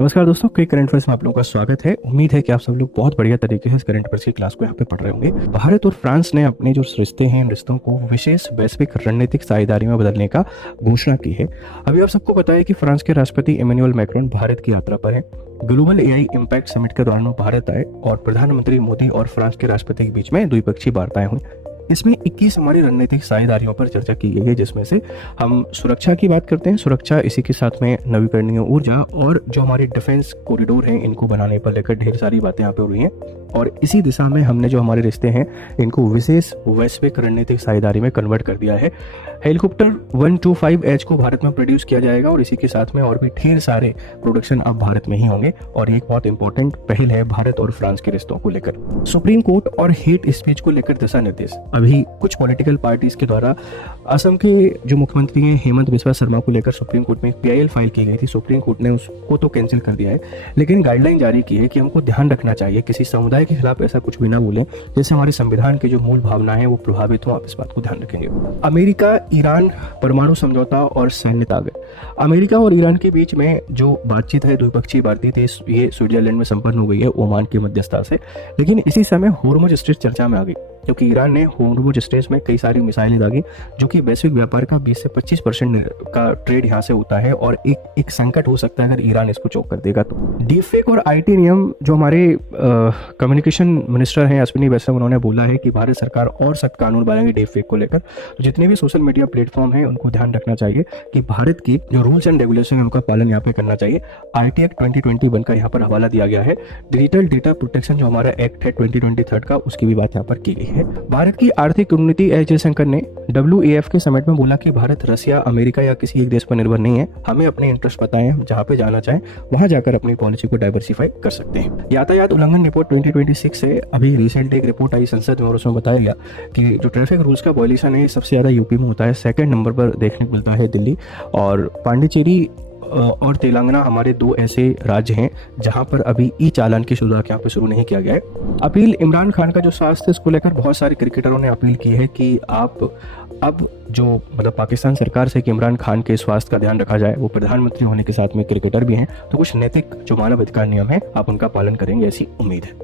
नमस्कार दोस्तों, quick current affairs में आप लोगों का स्वागत है। उम्मीद है कि आप सब लोग बहुत बढ़िया तरीके से इस करंट अफेयर्स की क्लास को यहाँ पे पढ़ रहे होंगे। भारत और फ्रांस ने अपने जो रिश्ते हैं, इन रिश्तों को विशेष वैश्विक रणनीतिक साझेदारी में बदलने का घोषणा की है। अभी आप सबको पता है कि फ्रांस के राष्ट्रपति इमैनुअल मैक्रोन भारत की यात्रा पर है। ग्लोबल एआई इम्पैक्ट समिट के दौरान वो भारत आए और प्रधानमंत्री मोदी और फ्रांस के राष्ट्रपति के बीच में द्विपक्षीय वार्ताएं हुई। इसमें 21 हमारी रणनीतिक साझेदारियों पर चर्चा की गई है, जिसमें से हम सुरक्षा की बात करते हैं। सुरक्षा, इसी के साथ में नवीकरणीय ऊर्जा और जो हमारे डिफेंस कॉरिडोर हैं, इनको बनाने पर लेकर ढेर सारी बातें यहाँ पे हो रही हैं। और इसी दिशा में हमने जो हमारे रिश्ते हैं, इनको विशेष वैश्विक रणनीतिक साझेदारी में कन्वर्ट कर दिया है। हेलीकॉप्टर 125H को भारत में प्रोड्यूस किया जाएगा और इसी के साथ में और भी ढेर सारे प्रोडक्शन अब भारत में ही होंगे। और एक बहुत इंपॉर्टेंट पहल है भारत और फ्रांस के रिश्तों को लेकर। सुप्रीम कोर्ट और हेट स्पीच को लेकर दिशा निर्देश। अभी कुछ पॉलिटिकल पार्टीज के द्वारा असम के जो मुख्यमंत्री हैं हेमंत बिस्वा शर्मा को लेकर सुप्रीम कोर्ट में एक PIL फाइल की गई थी। सुप्रीम कोर्ट ने उसको तो कैंसिल कर दिया है, लेकिन गाइडलाइन जारी की है कि हमको ध्यान रखना चाहिए, किसी समुदाय के खिलाफ ऐसा कुछ भी ना बोलें जैसे हमारे संविधान की जो मूल भावना है वो प्रभावित हो। आप इस बात को ध्यान रखेंगे। अमेरिका ईरान परमाणु समझौता और सैन्य ताकत। अमेरिका और ईरान के बीच में जो बातचीत है, द्विपक्षीय बातचीत, ये स्विट्जरलैंड में संपन्न हो गई है ओमान की मध्यस्थता से। लेकिन इसी समय होर्मुज स्ट्रेट चर्चा में आ गई, क्योंकि ईरान ने होर्मुज स्ट्रेट में कई सारी मिसाइलें दागी, जो कि वैश्विक व्यापार का 20 से 25% का ट्रेड यहाँ से होता है और एक संकट हो सकता है अगर ईरान इसको चोक कर देगा तो। डीपफेक और IT नियम, जो हमारे कम्युनिकेशन मिनिस्टर हैं अश्विनी वैष्णव, उन्होंने बोला है कि भारत सरकार और सख्त कानून बनाएंगे डीपफेक को लेकर। तो जितने भी सोशल मीडिया प्लेटफॉर्म हैं उनको ध्यान रखना चाहिए कि भारत की जो रूल्स एंड रेगुलेशन है उनका पालन यहाँ पे करना चाहिए। RT एक्ट 2021 का यहाँ पर हवाला दिया गया है। डिजिटल डेटा प्रोटेक्शन जो हमारा एक्ट है 2023 का, उसकी भी बात यहाँ पर की गई है। भारत की आर्थिक रणनीति एस जयशंकर ने WEF के समिट में बोला कि भारत रसिया, अमेरिका या किसी एक देश पर निर्भर नहीं है। हमें अपने इंटरेस्ट पता है, जहाँ पे जाना चाहें वहां जाकर अपनी पॉलिसी को डाइवर्सिफाई कर सकते हैं। यातायात उल्लंघन रिपोर्ट 2026 से अभी रिसेंट एक रिपोर्ट आई संसद में और उसमें बताया गया कि जो ट्रैफिक रूल्स का वायलेशन है सबसे ज्यादा यूपी में होता है। सेकंड नंबर पर देखने को मिलता है दिल्ली, और पांडिचेरी और तेलंगाना हमारे दो ऐसे राज्य हैं जहां पर अभी ई चालान की शुरुआत यहाँ पे शुरू नहीं किया गया है। अपील इमरान खान का जो स्वास्थ्य, इसको लेकर बहुत सारे क्रिकेटरों ने अपील की है कि आप अब जो पाकिस्तान सरकार से कि इमरान खान के स्वास्थ्य का ध्यान रखा जाए। वो प्रधानमंत्री होने के साथ में क्रिकेटर भी हैं, तो कुछ नैतिक जो मानव अधिकार नियम है आप उनका पालन करेंगे, ऐसी उम्मीद है।